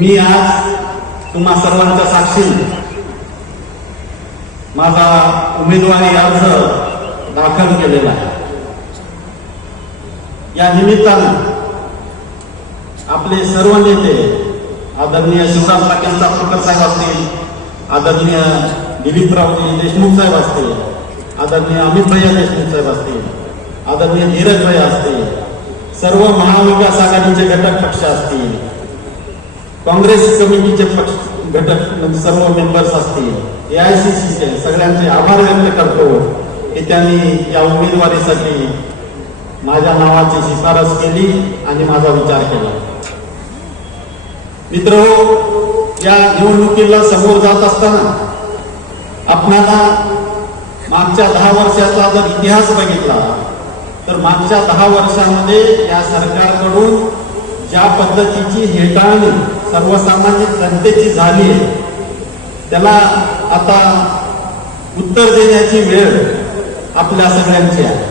मी आज तुम्हा सर्वांच्या साक्षी. माझा उमेदवारी अर्ज दाखल केलेला आहे. या निमित्तानं आपले सर्व नेते आदरणीय शिवराज पाटील चाकूरकर साहेब असतील आदरणीय दिलीपरावजी देशमुख साहेब असतील आदरणीय अमित भैया देशमुख साहेब असतील आदरणीय धीरज भैया असतील सर्व महाविकास आघाडीचे घटक पक्ष असतील काँग्रेस कमिटीचे पक्ष घटक म्हणजे सर्व मेंबर्स असतील ए आय सी सीचे सगळ्यांचे आभार व्यक्त करतो की त्यांनी या उमेदवारीसाठी माझ्या नावाची शिफारस केली आणि माझा विचार केला. मित्र हो, या निवडणुकीला समोर जात असताना आपणाला मागच्या दहा वर्षाचा जर इतिहास बघितला तर मागच्या दहा वर्षामध्ये या सरकारकडून ज्या पद्धतीची हेटाळणी सर्वसामान्य जनतेची झाली आहे त्याला आता उत्तर देण्याची वेळ आपल्या सगळ्यांची आहे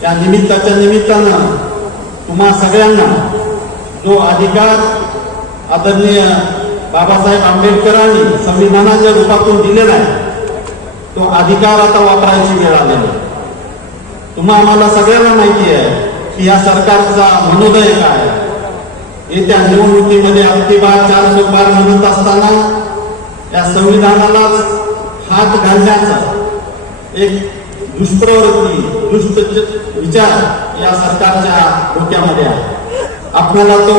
त्या निमित्ताच्या निमित्तानं तुम्हा सगळ्यांना जो अधिकार आदरणीय बाबासाहेब आंबेडकरांनी संविधानाच्या रूपातून दिलेला आहे तो अधिकार आता वापरायची वेळ आलेली आहे. तुम्हा आम्हाला सगळ्यांना माहिती आहे की या सरकारचा मनोदय काय येत्या निवडणुकीमध्ये अगदी बार चार सो बार म्हणत असताना या संविधानालाच हात घालण्याचा एक दुष्प्रवृत्ती दुष्ट विचार या सरकारच्या डोक्यामध्ये आहे. आपल्याला तो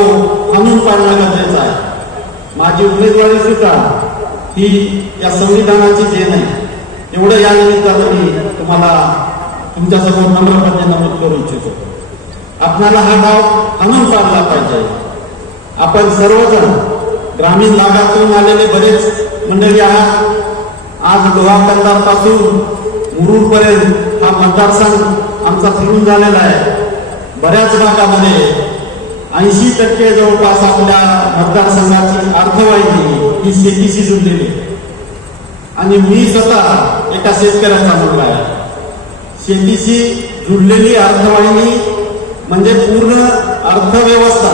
हाणून पाडणं गरजेचं आहे. माझी उमेदवारी सुद्धा ही या संविधानाची देण आहे. एवढं या निमित्तानं मी तुम्हाला तुमच्यासमोर नम्रपणे नमूद करू इच्छितो. आपल्याला हा भाव हाणून पाडला पाहिजे. आपण सर्वजण ग्रामीण भागातून आलेले बरेच मंडळी आहात. आज लोहा कंदारपासून मुरुड पर्यंत हा मतदारसंघ आमचा फिरून झालेला आहे. बऱ्याच भागामध्ये ऐंशी टक्के जवळपास आपल्या मतदारसंघाची अर्थवाहिनी ही शेतीशी जुडलेली आणि मी स्वतः एका शेतकऱ्याचा मुलगा आहे. शेतीशी जुडलेली अर्थवाहिनी म्हणजे पूर्ण अर्थव्यवस्था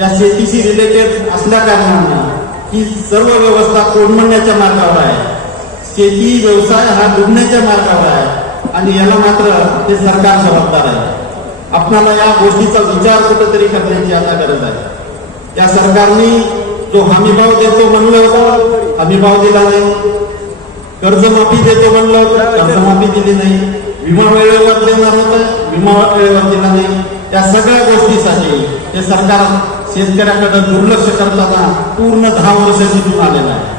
या शेतीशी रिलेटेड असल्या कारणानं ही सर्व व्यवस्था कोंडमण्याच्या मार्गावर आहे. शेती व्यवसाय हा डुबण्याच्या मार्गावर आहे आणि याला मात्र ते सरकार जबाबदार आहे. आपल्याला या गोष्टीचा विचार कुठेतरी करण्याची आता गरज आहे. या सरकारने जो हमीभाव देतो म्हणलं होतं हमीभाव दिला नाही. कर्जमाफी देतो म्हणलं होतं कर्जमाफी दिली नाही. विमा वेळेवर देणार होतं विमा वेळेवर दिला नाही. त्या सगळ्या गोष्टीसाठी हे सरकार शेतकऱ्याकडे दुर्लक्ष करताना पूर्ण दहा वर्ष तिथून आलेलं आहे.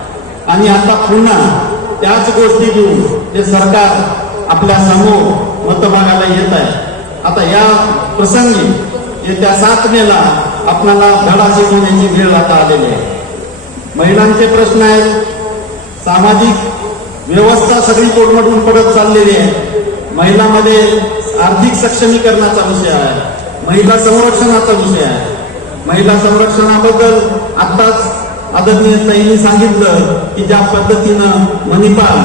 आणि आता पुन्हा त्याच गोष्टी घेऊन हे सरकार आपल्यासमोर मतभागाला येत आहे. आता या प्रसंगी येत्या सात मेला आपल्याला धडा शिकवण्याची वेळ आता आलेली आहे. महिलांचे प्रश्न आहेत. सामाजिक व्यवस्था सगळी कोडमडून पडत चाललेली आहे. महिलामध्ये आर्थिक सक्षमीकरणाचा विषय आहे. महिला संरक्षणाचा विषय आहे. महिला संरक्षणाबद्दल आत्ताच आदरणीय ताईंनी सांगितलं की ज्या पद्धतीनं मणिपाल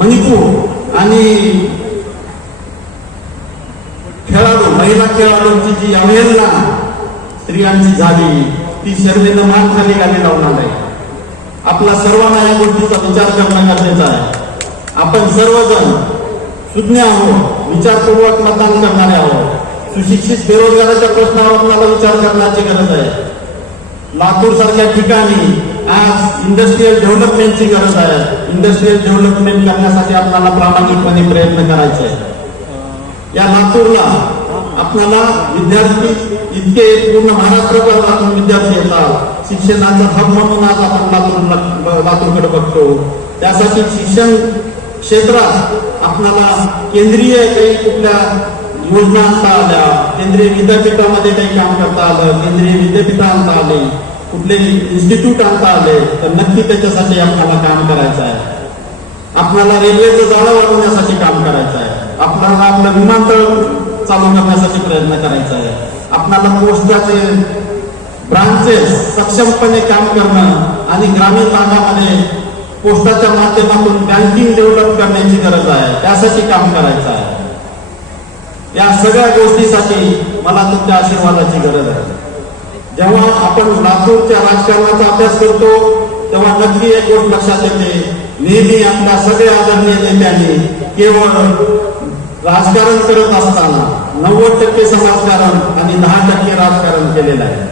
मणिपूर आणि खेळाडू महिला खेळाडूंची जी अवहेलना स्त्रियांची झाली ती शर्मेनं मान खाली गाली लावणार आहे. आपला सर्वांना या गोष्टीचा विचार करणं गरजेचं आहे. आपण सर्वजण सुज्ञ आहोत विचारपूर्वक मतदान करणारे आहोत. सुशिक्षित बेरोजगाराच्या प्रश्नावर आपल्याला विचार करण्याची गरज आहे. लातूर सारख्या ठिकाणी आज इंडस्ट्रीयल डेव्हलपमेंटची गरज आहे. इंडस्ट्रीयल डेव्हलपमेंट करण्यासाठी आपल्याला प्रामाणिकपणे प्रयत्न करायचे आहे या लातूरला आपल्याला विद्यार्थी इतके पूर्ण महाराष्ट्रभरातून विद्यार्थी येतात. शिक्षणाचा हब म्हणून आज आपण लातूर लातूरकडे बघतो. त्यासाठी शिक्षण क्षेत्रात आपल्याला केंद्रीय काही कुठल्या योजना आणता आल्या. केंद्रीय विद्यापीठामध्ये काही काम करता आलं केंद्रीय विद्यापीठ आणता आले कुठले इन्स्टिट्यूट आणता आले तर नक्की त्याच्यासाठी आपल्याला काम करायचं आहे. आपल्याला रेल्वेचं जाळं वाढवण्यासाठी काम करायचं आहे. आपल्याला आपलं विमानतळ चालू करण्यासाठी प्रयत्न करायचा आहे. आपल्याला पोस्टाचे ब्रांचेस सक्षमपणे काम करणं आणि ग्रामीण भागामध्ये पोस्टाच्या माध्यमातून बँकिंग डेव्हलप करण्याची गरज आहे. त्यासाठी काम करायचं आहे. या सगळ्या गोष्टीसाठी मला तुमच्या आशीर्वादाची गरज आहे. जेव्हा आपण लातूरच्या राजकारणाचा अभ्यास करतो तेव्हा नक्की एक गोष्ट लक्षात येते. नेहमी आपल्या सगळ्या आदरणीय नेत्यांनी केवळ राजकारण करत असताना नव्वद टक्के समाजकारण आणि दहा टक्के राजकारण केलेलं आहे.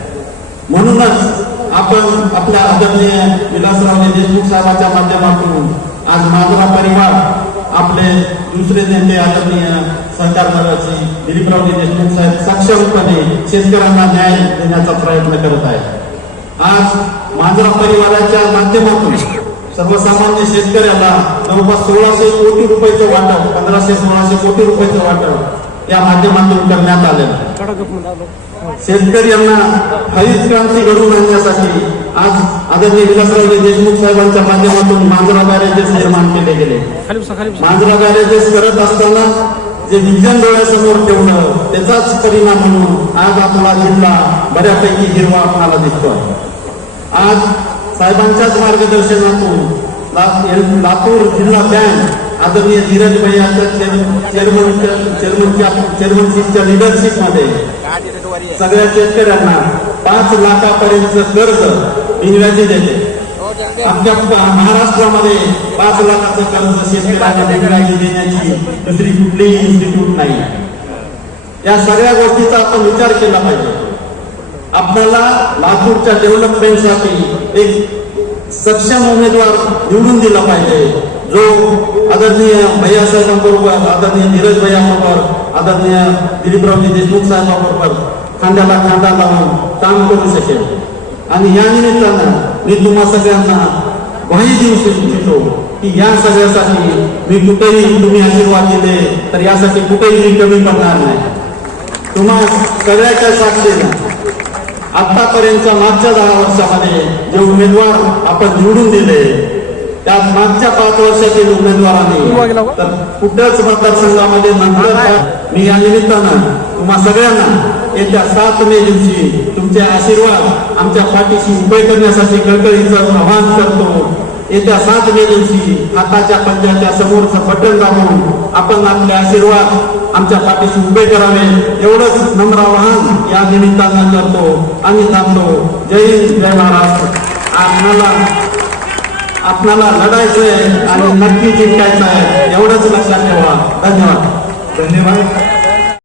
म्हणूनच आपण आपल्या आदरणीय विलासरावजी देशमुख साहेबांच्या माध्यमातून आज माझा परिवार आपले दुसरे नेते आदरणीय सहकार मंडळाचे दिलीपरावजी देशमुख साहेब सक्षमपणे शेतकऱ्यांना न्याय देण्याचा प्रयत्न करत आहेत. आज मांजरा परिवाराच्या माध्यमातून सर्वसामान्य शेतकऱ्याला जवळपास सोळाशे कोटी रुपयाचं वाटप पंधराशे सोळाशे कोटी रुपयाचं वाटप या माध्यमातून करण्यात आलेलं शेतकऱ्यांना हरित क्रांती घडवून आणण्यासाठी आज आदरणीय विलासरावजी देशमुख साहेबांच्या माध्यमातून मांजरा गॅरेजेस निर्माण केले गेले. मांजरा गॅरेजेस करत असताना जे विजन डोळ्यासमोर ठेवणं त्याचाच परिणाम म्हणून आज आपला जिल्हा बऱ्यापैकी हिरवा आपणाला दिसतोय आज साहेबांच्याच मार्गदर्शनातून लातूर जिल्हा बँक आदरणीय धीरज भैयाच्या चेअरमनच्या चेअरमनशिपच्या लिडरशिपमध्ये सगळ्या शेतकऱ्यांना पाच लाखापर्यंत कर्ज बिनव्याजी देते आमच्या महाराष्ट्रामध्ये पाच लाखाचं कर्ज शेतकऱ्यांना देण्याची दुसरी कुठलीही इन्स्टिट्यूट नाही. या सगळ्या गोष्टीचा आपण विचार केला पाहिजे. आपल्याला लातूरच्या डेव्हलपमेंटसाठी एक सक्षम उमेदवार निवडून दिला पाहिजे. जो आदरणीय भैयासाहेबांबरोबर आदरणीय धीरज भैयाबरोबर आदरणीय दिलीपरावजी देशमुख साहेबांबरोबर खांद्याला खांदा लावून काम करू शकेल. आणि या निमित्तानं मी तुम्हा सगळ्यांना ग्वाही देऊ इच्छितो की या सगळ्यासाठी मी कुठेही तुम्ही आशीर्वाद दिले तर यासाठी कुठेही मी कमी पडणार नाही. तुम्हा सगळ्याच्या साक्षीनं आतापर्यंतच्या मागच्या दहा वर्षामध्ये जे उमेदवार आपण निवडून दिले त्यात मागच्या पाच वर्षातील उमेदवारांनी तर कुठल्याच मतदारसंघामध्ये नंतर मी या निमित्तानं तुम्हा सगळ्यांना येत्या सात मे दिवशी तुमचे आशीर्वाद आमच्या पाठीशी उभे करण्यासाठी कळकळीचं आवाहन करतो. येत्या सात मे दिवशी हाताच्या पंजाच्या समोरचं बटन दाबून आपण आपले आशीर्वाद आमच्या पाठीशी उभे करावे एवढंच नम्र आवाहन या निमित्तानं करतो. आणि थांबतो. जय हिंद जय महाराष्ट्र. आपणाला आपणाला लढायचंय आणि नक्की जिंकायचं आहे. एवढंच लक्षात ठेवा. धन्यवाद. धन्यवाद.